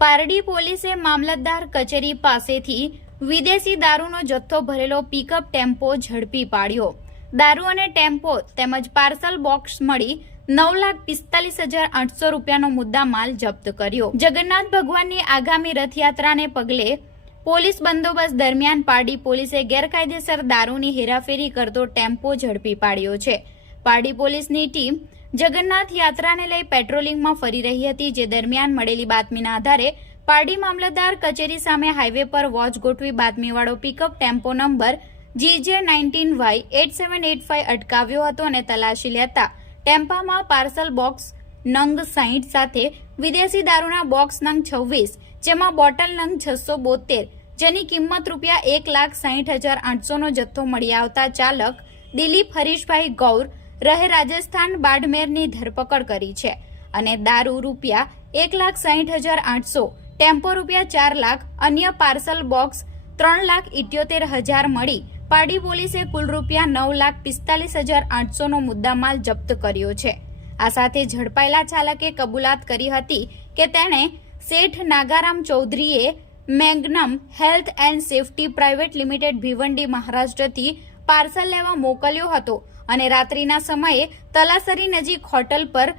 પારડી પોલીસે મામલતદાર કચેરી પાસેથી વિદેશી દારૂનો જથ્થો ભરેલો પિકઅપ ટેમ્પો ઝડપી પાડ્યો। દારૂ અને ટેમ્પો તેમજ પાર્સલ બોક્સ મળી 9,45,800 રૂપિયાનો મુદ્દામાલ જપ્ત કર્યો। જગન્નાથ ભગવાનની આગામી રથયાત્રાને પગલે પોલીસ બંદોબસ્ત દરમિયાન પારડી પોલીસે ગેરકાયદેસર દારૂની હેરાફેરી કરતો ટેમ્પો ઝડપી પાડ્યો છે। પારડી પોલીસની ટીમ જગન્નાથ યાત્રાને લઈ પેટ્રોલિંગમાં ફરી રહી હતી, જે દરમિયાન મળેલી બાતમીના આધારે પારડી મામલતદાર કચેરી સામે હાઈવે પર વોચ ગોઠવી બાતમીવાળો પિકઅપ ટેમ્પો નંબર GJ19Y8785 અટકાવ્યો હતો અને તલાશી લેતા ટેમ્પામાં પાર્સલ બોક્સ નંગ 60 સાથે વિદેશી દારૂના બોક્સ નંગ 26, જેમાં બોટલ નંગ 672, જેની કિંમત રૂપિયા 1,60,800 નો જથ્થો મળી આવતા ચાલક દિલીપ હરીશભાઈ ગૌર રહે રાજસ્થાન બાડમેરની ધરપકડ કરી છે અને દારૂ રૂપિયા 1,60,800, ટેમ્પો રૂપિયા 4 લાખ, અન્ય પાર્સલ બોક્સ 3,78,000 મળી પારડી પોલીસે કુલ રૂપિયા 9,45,800 નો મુદ્દામાલ જપ્ત કર્યો છે। આ સાથે ઝડપાયેલા ચાલકે કબૂલાત કરી હતી કે તેણે શેઠ નાગારામ ચૌધરીએ magnum health and safety private limited Bhiwandi મહારાષ્ટ્રથી પાર્સલ લેવા મોકલ્યો હતો અને રાત્રિના સમયે તલાસરી નજીક હોટલ પર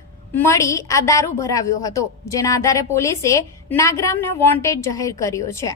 મળી આ દારૂ ભરાવ્યો હતો, જેના આધારે પોલીસે નાગરામને વોન્ટેડ જાહેર કર્યો છે।